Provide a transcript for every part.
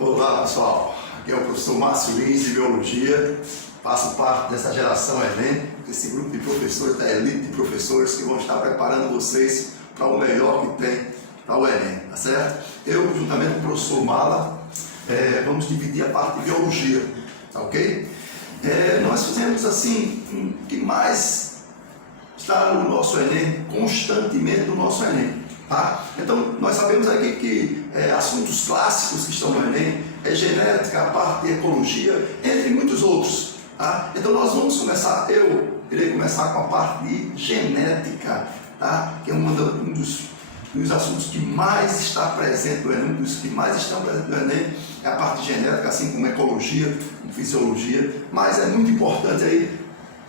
Olá pessoal, aqui é o professor Márcio Lins de Biologia, faço parte dessa geração Enem, desse grupo de professores, da elite de professores que vão estar preparando vocês para o melhor que tem para o Enem, tá certo? Eu, juntamente com o professor Mala, vamos dividir a parte de Biologia, tá ok? Nós fizemos assim, o que mais está no nosso Enem, constantemente no nosso Enem. Tá? Então, nós sabemos aqui que assuntos clássicos que estão no Enem é genética, a parte de ecologia, entre muitos outros. Tá? Então, nós vamos começar, eu irei começar com a parte de genética, tá? Que é um dos assuntos que mais está presente no Enem, um dos que mais estão presentes no Enem, é a parte de genética, assim como ecologia, como fisiologia, mas é muito importante aí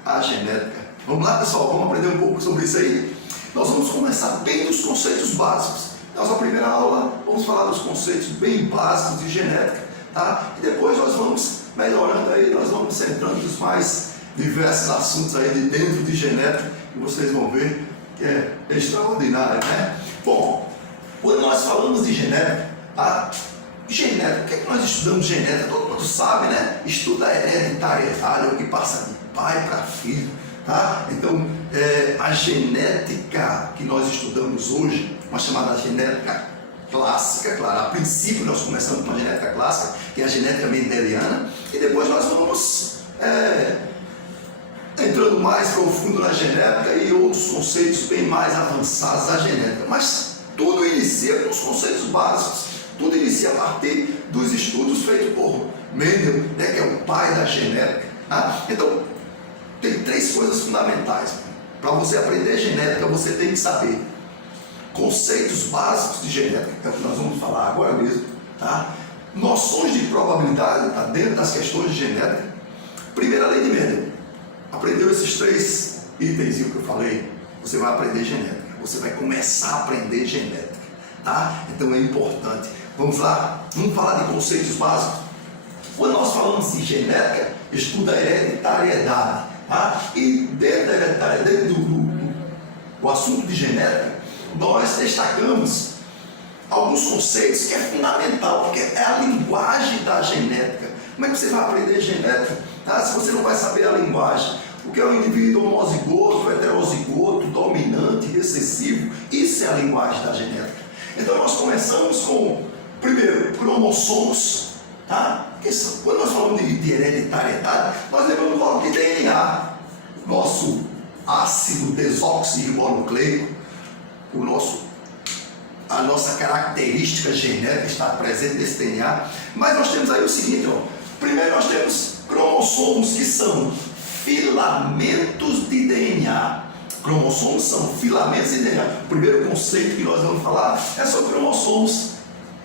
a genética. Vamos lá, pessoal, vamos aprender um pouco sobre isso aí? Nós vamos começar bem dos conceitos básicos. Nossa primeira aula, vamos falar dos conceitos bem básicos de genética, tá? E depois nós vamos melhorando aí, nós vamos entrando nos mais diversos assuntos aí de dentro de genética, que vocês vão ver que é extraordinário, né? Bom, quando nós falamos de genética, tá? Genética, o que é que nós estudamos genética? Todo mundo sabe, né? Estuda a hereditariedade, é o que passa de pai para filho. Tá? Então, a genética que nós estudamos hoje, uma chamada genética clássica, claro, a princípio nós começamos com a genética clássica, que é a genética mendeliana, e depois nós vamos entrando mais profundo na genética e outros conceitos bem mais avançados da genética. Mas tudo inicia com os conceitos básicos, tudo inicia a partir dos estudos feitos por Mendel, né, que é o pai da genética. Tá? Então, tem três coisas fundamentais. Para você aprender genética, você tem que saber conceitos básicos de genética, que é o que nós vamos falar agora mesmo, tá? Noções de probabilidade, tá dentro das questões de genética. Primeira lei de Mendel. Aprendeu esses três itens que eu falei, você vai aprender genética. Você vai começar a aprender genética, tá? Então é importante. Vamos lá? Vamos falar de conceitos básicos. Quando nós falamos de genética, estuda a hereditariedade. Ah, e dentro da hereditariedade, dentro do assunto de genética, nós destacamos alguns conceitos que é fundamental, porque é a linguagem da genética. Como é que você vai aprender genética? Tá? Se você não vai saber a linguagem, o que é o indivíduo homozigoto, heterozigoto, dominante, recessivo, isso é a linguagem da genética. Então nós começamos com, primeiro, cromossomos. Tá? Quando nós falamos de hereditariedade, nós lembramos logo de DNA, nosso ácido desoxirribonucleico, a nossa característica genética está presente nesse DNA. Mas nós temos aí o seguinte, ó. Primeiro nós temos cromossomos, que são filamentos de DNA. Cromossomos são filamentos de DNA. O primeiro conceito que nós vamos falar é sobre cromossomos,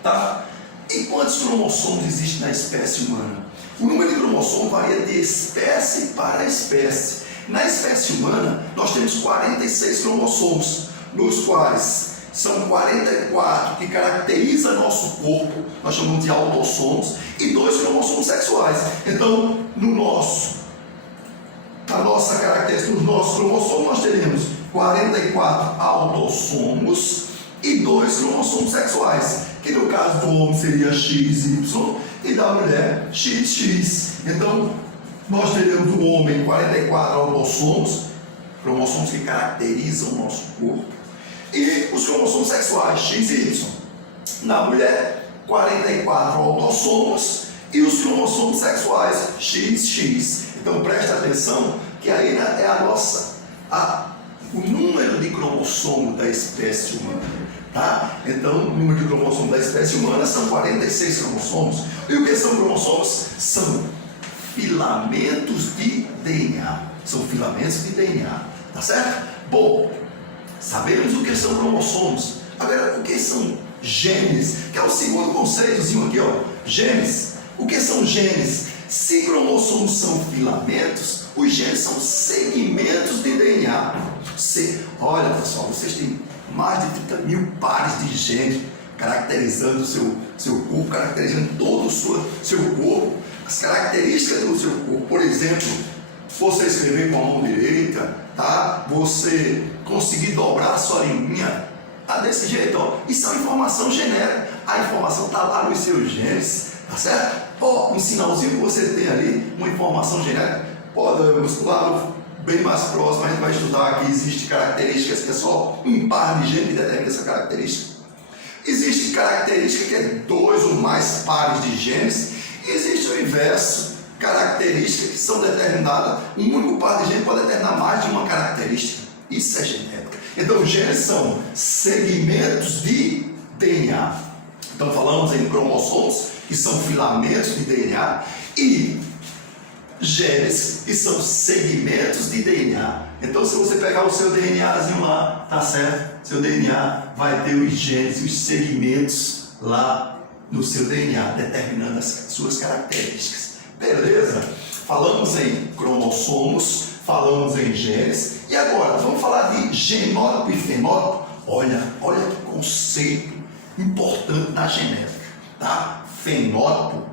tá? E quantos cromossomos existem na espécie humana? O número de cromossomos varia de espécie para espécie. Na espécie humana, nós temos 46 cromossomos, nos quais são 44 que caracterizam nosso corpo, nós chamamos de autossomos, e 2 cromossomos sexuais. Então, nos nossos cromossomos, nós teremos 44 autossomos e 2 cromossomos sexuais, que no caso do homem seria XY e da mulher XX. Então, nós teremos do homem 44 autossomos, cromossomos que caracterizam o nosso corpo, e os cromossomos sexuais XY. Na mulher, 44 autossomos e os cromossomos sexuais XX. Então, preste atenção que aí é o número de cromossomos da espécie humana. Tá? Então, o número de cromossomos da espécie humana são 46 cromossomos. E o que são cromossomos? São filamentos de DNA. São filamentos de DNA. Tá certo? Bom, sabemos o que são cromossomos. Agora, o que são genes? Que é o segundo conceitozinho aqui, ó. Genes. O que são genes? Se cromossomos são filamentos, os genes são segmentos de DNA. Olha, pessoal, vocês têm mais de 30 mil pares de genes caracterizando o seu corpo, caracterizando todo o seu corpo, as características do seu corpo. Por exemplo, você escrever com a mão direita, tá? Você conseguir dobrar a sua linguinha desse jeito, ó. Isso é uma informação genérica. A informação está lá nos seus genes, tá certo? Ó, um sinalzinho que você tem ali, uma informação genética, podemos, claro, bem mais próximo, a gente vai estudar que existem características que é só um par de genes que determina essa característica. Existe característica que é 2 ou mais pares de genes, e existe o inverso, características que são determinadas, um único par de genes pode determinar mais de uma característica. Isso é genética. Então, genes são segmentos de DNA. Então, falamos em cromossomos, que são filamentos de DNA, e genes, que são segmentos de DNA. Então, se você pegar o seu DNAzinho lá, tá certo? Seu DNA vai ter os genes, os segmentos lá no seu DNA, determinando as suas características. Beleza? Falamos em cromossomos, falamos em genes, e agora vamos falar de genótipo e fenótipo. Olha que conceito importante na genética, tá? Fenótipo,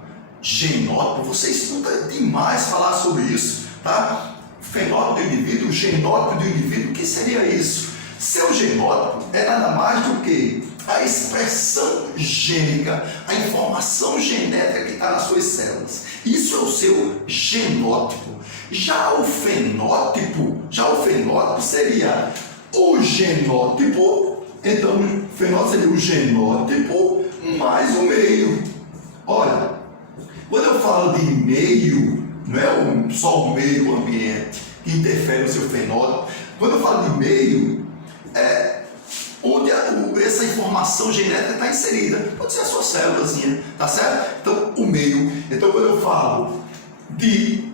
genótipo, você estuda demais falar sobre isso, tá? Fenótipo do indivíduo, genótipo do indivíduo, o que seria isso? Seu genótipo é nada mais do que a expressão gênica, a informação genética que está nas suas células. Isso é o seu genótipo. Já o fenótipo seria o genótipo. Então, o fenótipo seria o genótipo mais o meio. Olha, quando eu falo de meio, não é só o meio ambiente que interfere no seu fenótipo. Quando eu falo de meio, é onde essa informação genética está inserida. Pode ser a sua célulazinha, tá certo? Então, o meio. Então, quando eu falo de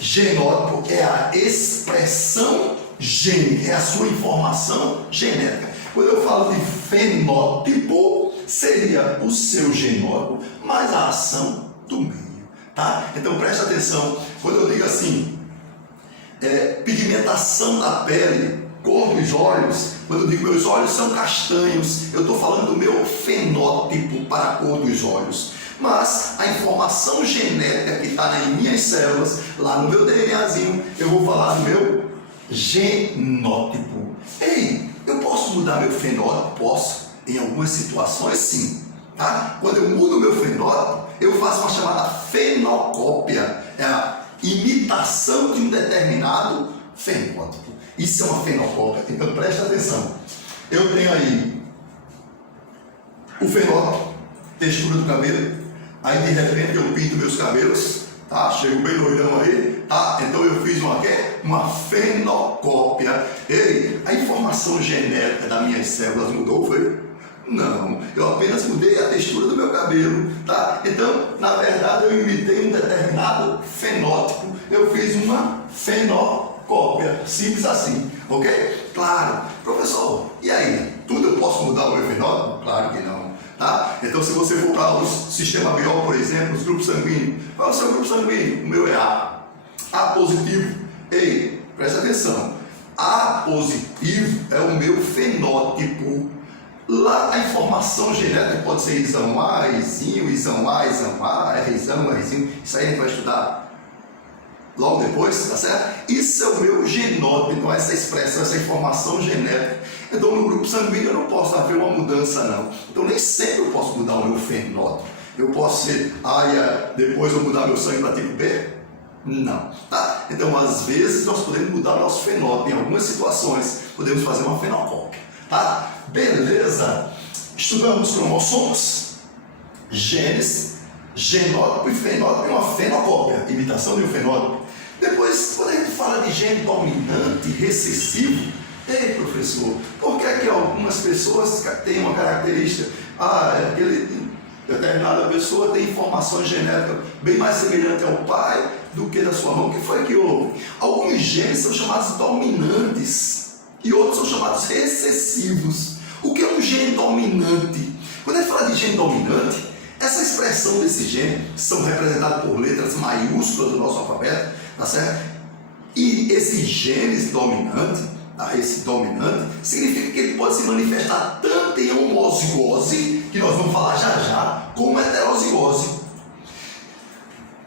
genótipo, é a expressão gênica, é a sua informação genética. Quando eu falo de fenótipo, seria o seu genótipo mais a ação do meio, tá? Então, preste atenção. Quando eu digo assim, pigmentação da pele, cor dos olhos, quando eu digo meus olhos são castanhos, eu estou falando do meu fenótipo para a cor dos olhos. Mas a informação genética que está nas minhas células, lá no meu DNAzinho, eu vou falar do meu genótipo. Ei, eu posso mudar meu fenótipo? Posso. Em algumas situações, sim. Tá? Quando eu mudo meu fenótipo, eu faço uma chamada fenocópia. É a imitação de um determinado fenótipo. Isso é uma fenocópia. Então preste atenção. Eu tenho aí o fenótipo, textura do cabelo. Aí de repente eu pinto meus cabelos, tá? Chego bem loirão aí, tá? Então eu fiz uma fenocópia. Ei, a informação genética das minhas células mudou, foi? Não, eu apenas mudei a textura do meu cabelo, tá? Então, na verdade, eu imitei um determinado fenótipo. Eu fiz uma fenocópia, simples assim, ok? Claro, professor, e aí? Tudo eu posso mudar o meu fenótipo? Claro que não. Tá? Então, se você for para o sistema BO, por exemplo, os grupos sanguíneos, qual é o seu grupo sanguíneo? O meu é A. A positivo. Ei, presta atenção. A positivo é o meu fenótipo. Lá a informação genética pode ser isão A, izinho, isão A, Rzão, Rzinho. Isso aí a gente vai estudar logo depois, tá certo? Isso é o meu genótipo, então essa expressão, essa informação genética. Então no grupo sanguíneo eu não posso haver uma mudança não. Então nem sempre eu posso mudar o meu fenótipo. Eu posso ser depois eu mudar meu sangue para tipo B? Não, tá? Então às vezes nós podemos mudar o nosso fenótipo. Em algumas situações podemos fazer uma fenocópia, tá? Beleza? Estudamos cromossomos, genes, genótipo e fenótipo, uma fenocópia, imitação de um fenótipo. Depois, quando a gente fala de gene dominante, recessivo, ei professor, por que é que algumas pessoas têm uma característica, aquele determinada pessoa tem informação genética bem mais semelhante ao pai do que da sua mãe? O que foi que houve? Alguns genes são chamados dominantes e outros são chamados recessivos. O que é um gene dominante? Quando a gente fala de gene dominante, essa expressão desse gene são representadas por letras maiúsculas do nosso alfabeto, tá certo? E esse gene dominante, tá? Esse dominante, significa que ele pode se manifestar tanto em homozigose, que nós vamos falar já, como heterozigose.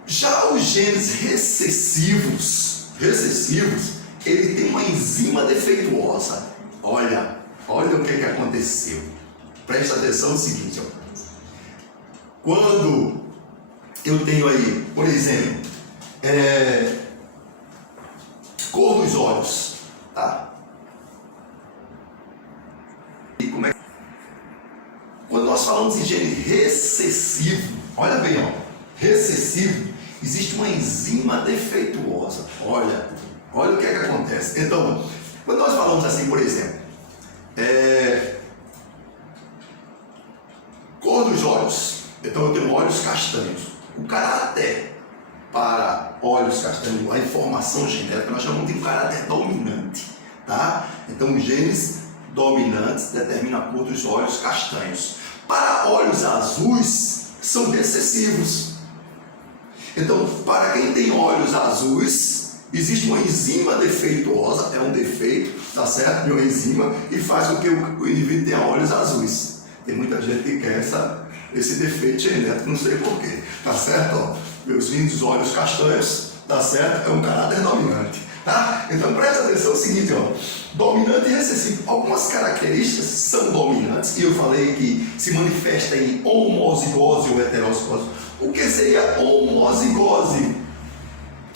Já os genes recessivos, ele tem uma enzima defeituosa. Olha o que aconteceu. Presta atenção no seguinte, ó. Quando eu tenho aí, por exemplo, cor dos olhos, tá? E como é que... Quando nós falamos em gene recessivo, olha bem, ó, recessivo, existe uma enzima defeituosa. Olha o que é que acontece. Então, quando nós falamos assim, por exemplo, cor dos olhos, então eu tenho olhos castanhos. O caráter para olhos castanhos, a informação genética, nós chamamos de caráter dominante, tá? Então, os genes dominantes determinam a cor dos olhos castanhos. Para olhos azuis, são recessivos. Então, para quem tem olhos azuis, existe uma enzima defeituosa, é um defeito, tá certo? De uma enzima, e faz com que o indivíduo tenha olhos azuis. Tem muita gente que quer esse defeito genético, não sei porquê, tá certo? Ó, meus lindos olhos castanhos, tá certo? É um caráter dominante, tá? Então presta atenção, é o seguinte, ó, dominante e recessivo. Algumas características são dominantes, e eu falei que se manifesta em homozigose ou heterozigose. O que seria homozigose?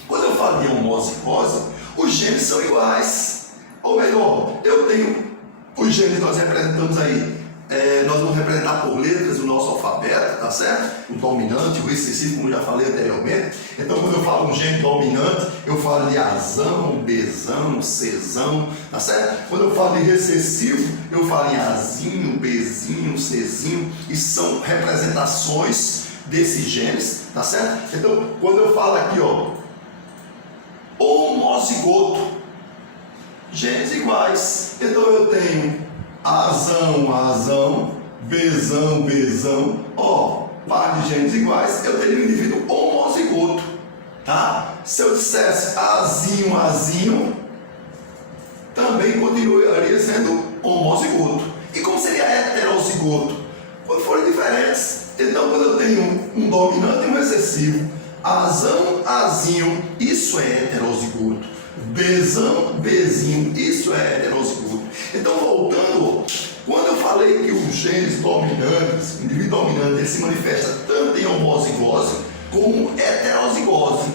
Quando eu falo de homozigose, os genes são iguais. Ou melhor, eu tenho os genes, nós representamos aí, nós vamos representar por letras o nosso alfabeto, tá certo? O dominante, o recessivo, como eu já falei anteriormente. Então, quando eu falo um gene dominante, eu falo de Azão, Bzão, Czão, tá certo? Quando eu falo de recessivo, eu falo em Azinho, Bzinho, Czinho, e são representações desses genes, tá certo? Então, quando eu falo aqui, ó, homozigoto, genes iguais. Então, eu tenho Azão, Bzão, ó, par de genes iguais, eu teria um indivíduo homozigoto, tá? Se eu dissesse Azinho, também continuaria sendo homozigoto. E como seria heterozigoto? Quando forem diferentes. Então, quando eu tenho um dominante e um recessivo, Azinho, isso é heterozigoto. Bzinho, isso é heterozigoto. Então, voltando, quando eu falei que os genes dominantes, o indivíduo dominante, ele se manifesta tanto em homozigose como heterozigose.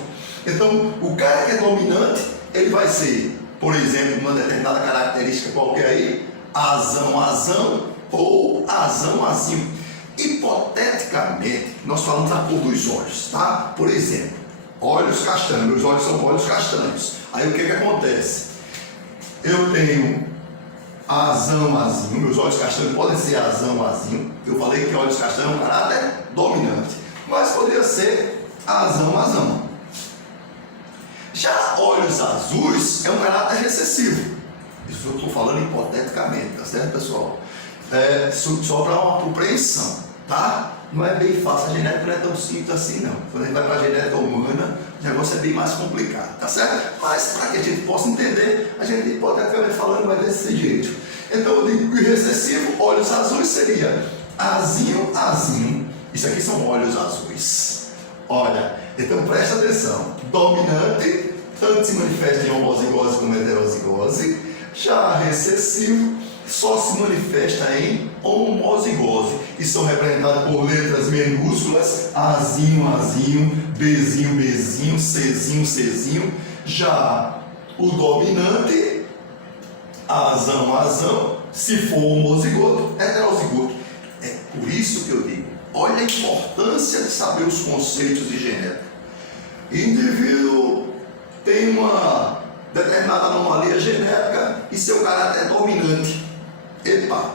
Então, o cara que é dominante, ele vai ser, por exemplo, uma determinada característica qualquer aí, Azão ou Azinho. Hipoteticamente, nós falamos da cor dos olhos, tá? Por exemplo, olhos castanhos, meus olhos são olhos castanhos. Aí o que acontece? Eu tenho Azinho, meus olhos castanhos podem ser Azinho. Eu falei que olhos castanhos é um caráter dominante, mas poderia ser Azão. Já olhos azuis é um caráter recessivo. Isso eu estou falando hipoteticamente, tá certo, pessoal? Só para uma compreensão, tá? Não é bem fácil, a genética não é tão simples assim, não. Quando a gente vai para a genética humana, o negócio é bem mais complicado, tá certo? Mas para que a gente possa entender, a gente hipoteticamente falando vai desse jeito. Então eu digo que recessivo, olhos azuis seria Azinho. Isso aqui são olhos azuis. Olha, então presta atenção. Dominante, tanto se manifesta em homozigose como heterozigose. Já recessivo, só se manifesta em homozigose e são representados por letras minúsculas, Azinho, Bzinho, Czinho. Já o dominante, Azão, se for homozigoto, heterozigoto. É por isso que eu digo, olha a importância de saber os conceitos de genética. Indivíduo tem uma determinada anomalia genética e seu caráter é dominante. Epa,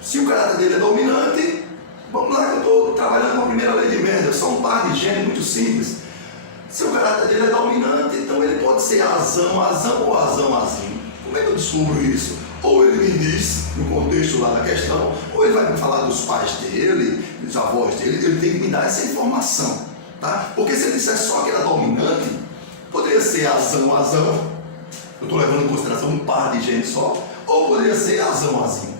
se o caráter dele é dominante, vamos lá que eu estou trabalhando com a primeira lei de Mendel, são um par de genes muito simples. Se o caráter dele é dominante, então ele pode ser Azão ou Azinho. Como é que eu descubro isso? Ou ele me diz, no contexto lá da questão, ou ele vai me falar dos pais dele, dos avós dele, ele tem que me dar essa informação, tá? Porque se ele disser só que era dominante, poderia ser Azão, eu estou levando em consideração um par de genes só, ou poderia ser Azinho.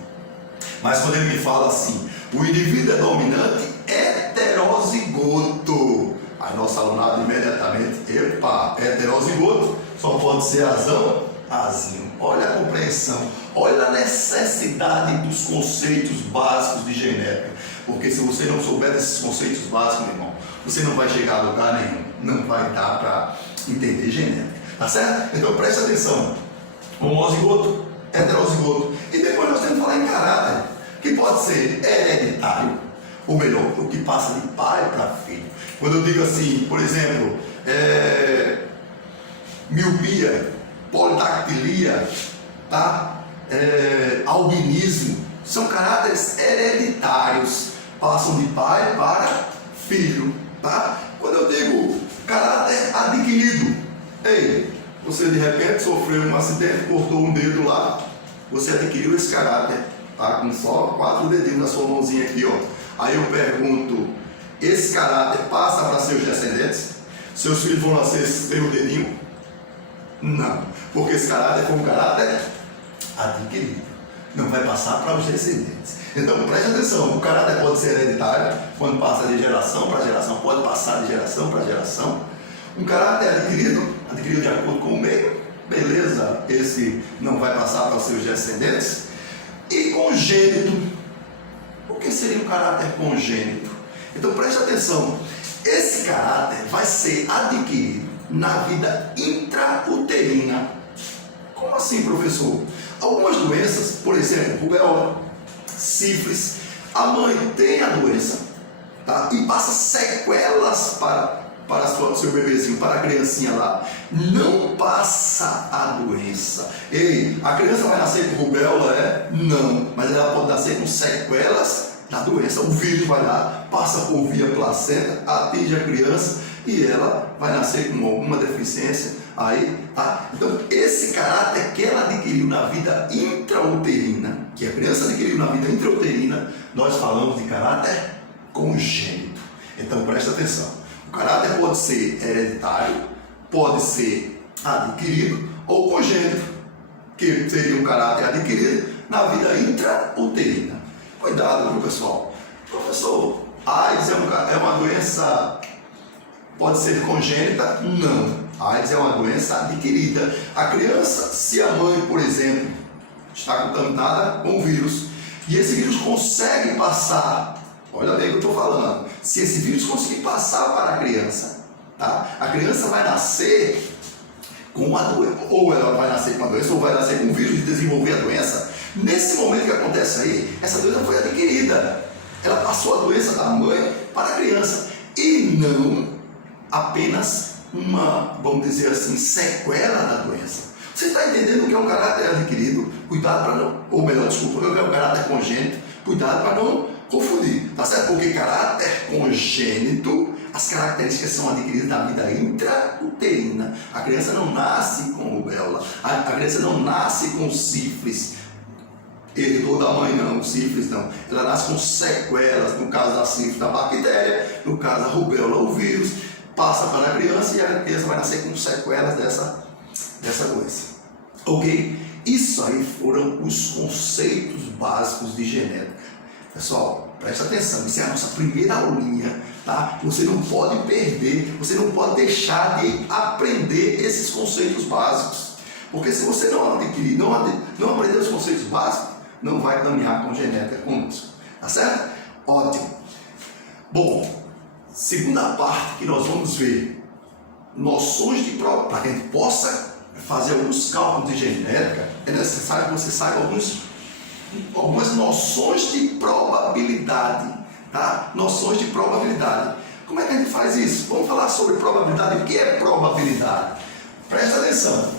Mas quando ele me fala assim, o indivíduo é dominante heterozigoto, aí nosso alunado imediatamente, heterozigoto, só pode ser Azinho. Olha a compreensão, olha a necessidade dos conceitos básicos de genética. Porque se você não souber desses conceitos básicos, meu irmão, você não vai chegar a lugar nenhum. Não vai dar para entender genética. Tá certo? Então presta atenção. Homozigoto, heterozigoto. E depois nós temos que falar em caráter, que pode ser hereditário, ou melhor, o que passa de pai para filho. Quando eu digo assim, por exemplo, miopia, polidactilia, tá? Albinismo, são caráteres hereditários, passam de pai para filho, tá? Quando eu digo caráter adquirido, ei, você de repente sofreu um acidente, cortou um dedo lá, você adquiriu esse caráter, tá? Com só 4 dedinhos na sua mãozinha aqui, ó. Aí eu pergunto, esse caráter passa para seus descendentes? Seus filhos vão nascer sem o dedinho? Não, porque esse caráter foi um caráter adquirido, não vai passar para os descendentes. Então preste atenção, o caráter pode ser hereditário, quando passa de geração para geração, pode passar de geração para geração. Um caráter adquirido de acordo com o meio, beleza, esse não vai passar para os seus descendentes. E congênito, o que seria um caráter congênito? Então preste atenção, esse caráter vai ser adquirido na vida intrauterina. Como assim, professor? Algumas doenças, por exemplo, rubéola, sífilis, a mãe tem a doença, tá? E passa sequelas para seu bebezinho, para a criancinha lá. Não passa a doença. Ei, a criança vai nascer com rubéola? Não, mas ela pode nascer com sequelas da doença. O vírus vai lá, passa por via placenta, atinge a criança e ela vai nascer com alguma deficiência aí, tá? Então esse caráter que ela adquiriu na vida intrauterina, que a criança adquiriu na vida intrauterina, nós falamos de caráter congênito. Então presta atenção, o caráter pode ser hereditário, pode ser adquirido ou congênito, que seria um caráter adquirido na vida intrauterina. Cuidado, viu, pessoal? Professor, AIDS é uma doença, pode ser congênita? Não. A AIDS é uma doença adquirida. A criança, se a mãe, por exemplo, está contaminada com o vírus, e esse vírus consegue passar, olha bem o que eu estou falando, se esse vírus conseguir passar para a criança, tá? A criança vai nascer com a doença, ou ela vai nascer com a doença, ou vai nascer com o vírus e desenvolver a doença. Nesse momento que acontece aí, essa doença foi adquirida. Ela passou a doença da mãe para a criança. E não apenas uma, vamos dizer assim, sequela da doença. Você está entendendo o que é um caráter adquirido? Cuidado para não, ou melhor, desculpa, o que é um caráter congênito? Cuidado para não confundir, tá certo? Porque caráter congênito, as características são adquiridas na vida intrauterina. A criança não nasce com rubéola, a criança não nasce com sífilis, herdou da mãe não, sífilis não. Ela nasce com sequelas, no caso da sífilis da bactéria, no caso da rubéola o vírus, passa para a criança e a criança vai nascer com sequelas dessa doença. Ok? Isso aí foram os conceitos básicos de genética. Pessoal, presta atenção, isso é a nossa primeira aulinha, tá? Você não pode perder, você não pode deixar de aprender esses conceitos básicos. Porque se você não adquirir, não aprender os conceitos básicos, não vai caminhar com genética conosco. Tá certo? Ótimo. Bom, segunda parte que nós vamos ver, noções de prova, para que a gente possa fazer alguns cálculos de genética, é necessário que você saiba algumas noções de probabilidade, tá? Noções de probabilidade. Como é que a gente faz isso? Vamos falar sobre probabilidade. O que é probabilidade? Presta atenção.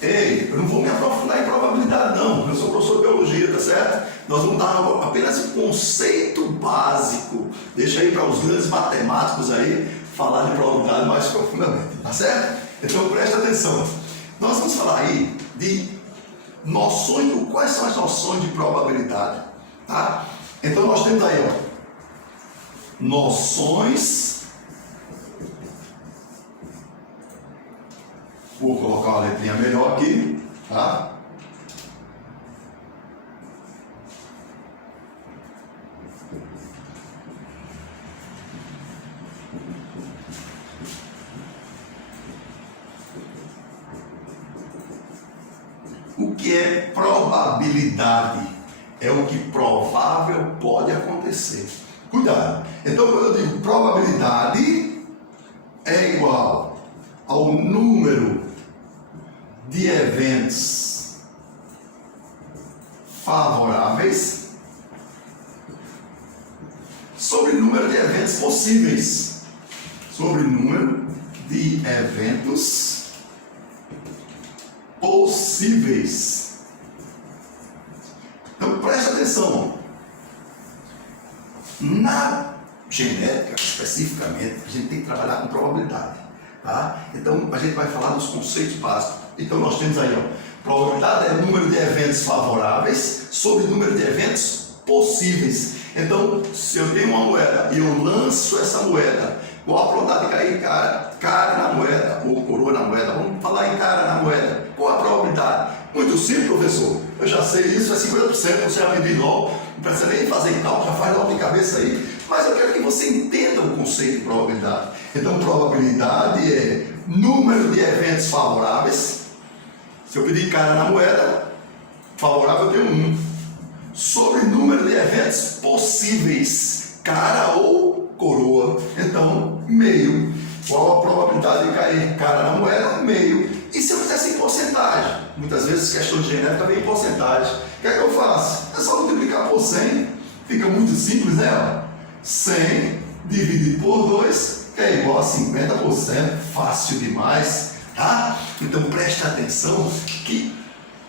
Ei, eu não vou me aprofundar em probabilidade não, eu sou professor de biologia, tá certo? Nós vamos dar apenas um conceito básico. Deixa aí para os grandes matemáticos aí falar de probabilidade mais profundamente, tá certo? Então presta atenção. Nós vamos falar aí de noções, quais são as noções de probabilidade, tá? Então nós temos aí, ó, noções, vou colocar uma letrinha melhor aqui, tá? O que é probabilidade? é o que provável pode acontecer. Cuidado. Então, quando eu digo probabilidade é igual ao número de eventos favoráveis sobre o número de eventos possíveis. Sobre o número de eventos possíveis. Então preste atenção. Na genética, especificamente, a gente tem que trabalhar com probabilidade. Tá? Então a gente vai falar dos conceitos básicos. Então nós temos aí, ó, probabilidade é o número de eventos favoráveis sobre o número de eventos possíveis. Então, se eu tenho uma moeda e eu lanço essa moeda, qual a probabilidade de cair cara na moeda ou coroa na moeda? Vamos falar em cara na moeda. Qual a probabilidade? Muito simples, professor. Eu já sei isso, é 50%, você já mediu logo, não precisa nem fazer cálculo, já faz logo de cabeça aí. Mas eu quero que você entenda o conceito de probabilidade. Então, probabilidade é número de eventos favoráveis. Se eu pedir cara na moeda, favorável eu tenho 1. Sobre número de eventos possíveis, cara ou coroa. Então, meio. Qual a probabilidade de cair cara na moeda? Meio. E se eu fizesse em porcentagem? Muitas vezes questão de genética vem em porcentagem. O que é que eu faço? É só multiplicar por 100. Fica muito simples, né? 100 dividido por 2, que é igual a 50%. Fácil demais, tá? Então preste atenção que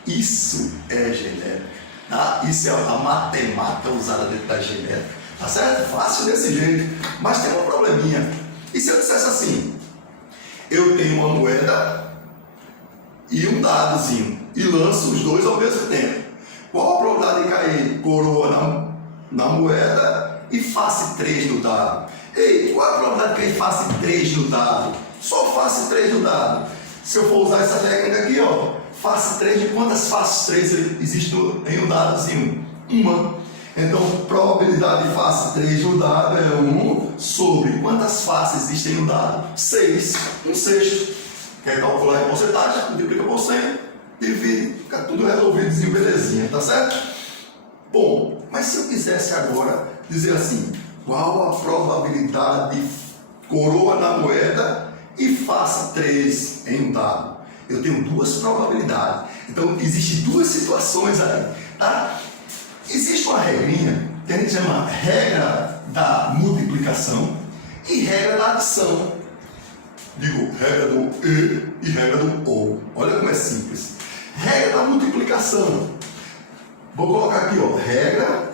isso é genética. Tá? Isso é a matemática usada dentro da genética, tá certo? Fácil desse jeito, mas tem um probleminha. E se eu dissesse assim, eu tenho uma moeda e um dadozinho e lanço os dois ao mesmo tempo, qual a probabilidade de cair coroa na moeda e face 3 no dado? Ei, qual a probabilidade de cair face 3 no dado? Só face 3 no dado. Se eu for usar essa técnica aqui, ó, face 3, de quantas faces 3 existem em um dadozinho? Uma. Então, probabilidade de face 3 no dado é 1 sobre quantas faces existem no dado? 6. 1/6. Quer calcular em porcentagem? Multiplica por 100, divide, fica tudo resolvidozinho, belezinha, tá certo? Bom, mas se eu quisesse agora dizer assim, qual a probabilidade de coroa na moeda e face 3 em um dado? Eu tenho duas probabilidades. Então, existem duas situações aí, tá? Existe uma regrinha que a gente chama regra da multiplicação e regra da adição. Digo, regra do e regra do ou. Olha como é simples. Regra da multiplicação. Vou colocar aqui, ó, regra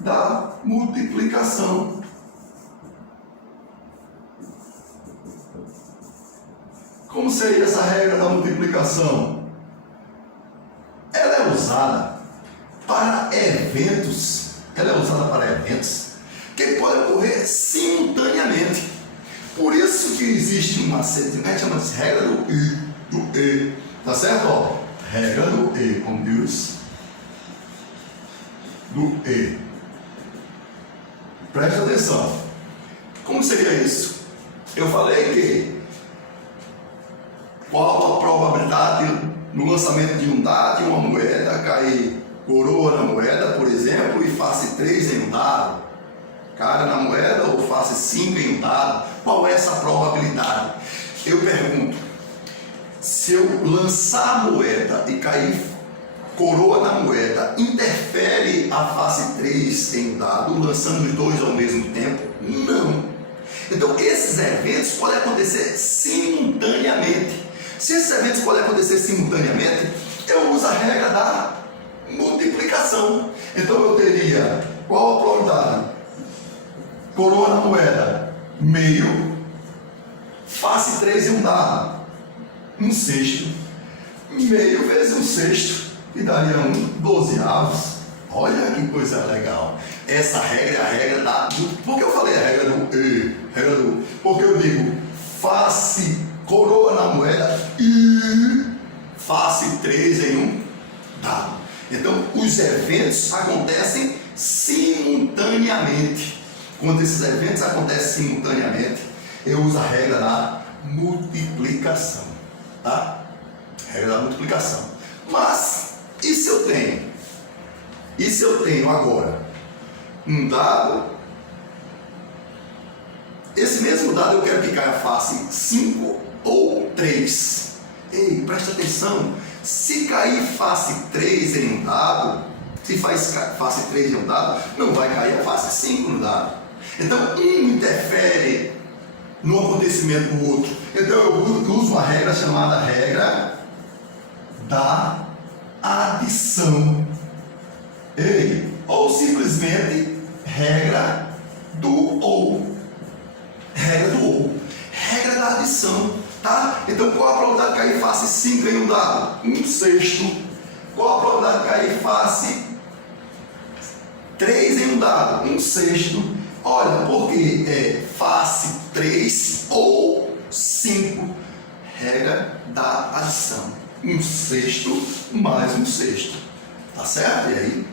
da multiplicação. Como seria essa regra da multiplicação? Ela é usada para eventos. Que podem ocorrer simultaneamente. Por isso que existe uma gente chama de regra do E. Tá certo? Ó, regra do E, como diz, do E. Preste atenção. Como seria isso? Eu falei que qual a probabilidade no lançamento de um dado e uma moeda cair coroa na moeda, por exemplo, e face 3 em um dado, cara na moeda ou face 5 em um dado? Qual é essa probabilidade? Eu pergunto, se eu lançar a moeda e cair coroa na moeda, interfere a face 3 em um dado, lançando os dois ao mesmo tempo? Não. Então esses eventos podem acontecer simultaneamente. Se esses eventos podem acontecer simultaneamente, eu uso a regra da multiplicação. Então eu teria, qual a probabilidade? Coroa na moeda, meio, face 3 em um dado, 1/6. Meio vezes 1/6, que daria 12avos. Olha que coisa legal. Essa regra é a regra da... Por que eu falei a regra do E? Porque eu digo face coroa na moeda e face 3 em um dado. Então, os eventos acontecem simultaneamente. Quando esses eventos acontecem simultaneamente, eu uso a regra da multiplicação. Tá? Regra da multiplicação. Mas, e se eu tenho E se eu tenho agora um dado, esse mesmo dado eu quero que caia face 5 ou 3. Ei, presta atenção, se cair face 3 em um dado, se faz face 3 em um dado, não vai cair a face 5 no dado. Então um interfere no acontecimento do outro. Então eu uso uma regra chamada regra da adição. Ei, ou simplesmente regra do ou. Regra do ou. Regra da adição, tá? Então qual a probabilidade de cair face 5 em um dado? 1/6. Qual a probabilidade de cair face 3 em um dado? 1/6. Olha, porque é face 3 ou 5. Regra da adição. 1/6 mais 1/6. Tá certo? E aí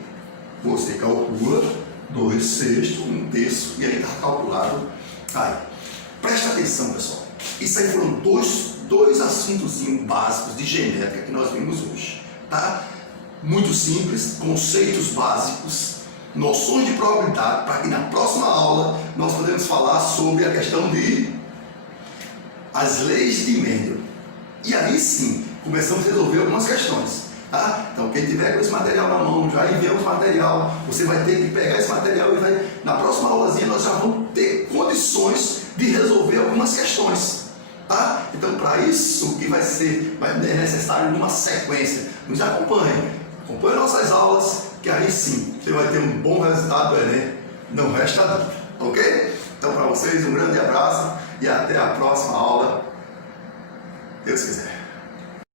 você calcula 2/6, 1/3, e aí está calculado. Aí, presta atenção, pessoal. Isso aí foram dois assuntos básicos de genética que nós vimos hoje, tá? Muito simples, conceitos básicos, noções de probabilidade, para que na próxima aula nós podemos falar sobre a questão de as leis de Mendel. E aí sim, começamos a resolver algumas questões. Tá? Então quem tiver com esse material na mão, já enviamos material, você vai ter que pegar esse material e vai, na próxima aulazinha nós já vamos ter condições de resolver algumas questões. Tá? Então para isso que vai ser necessário uma sequência. Nos acompanhe nossas aulas, que aí sim você vai ter um bom resultado do Enem, não resta dúvida, ok? Então para vocês um grande abraço e até a próxima aula, Deus quiser.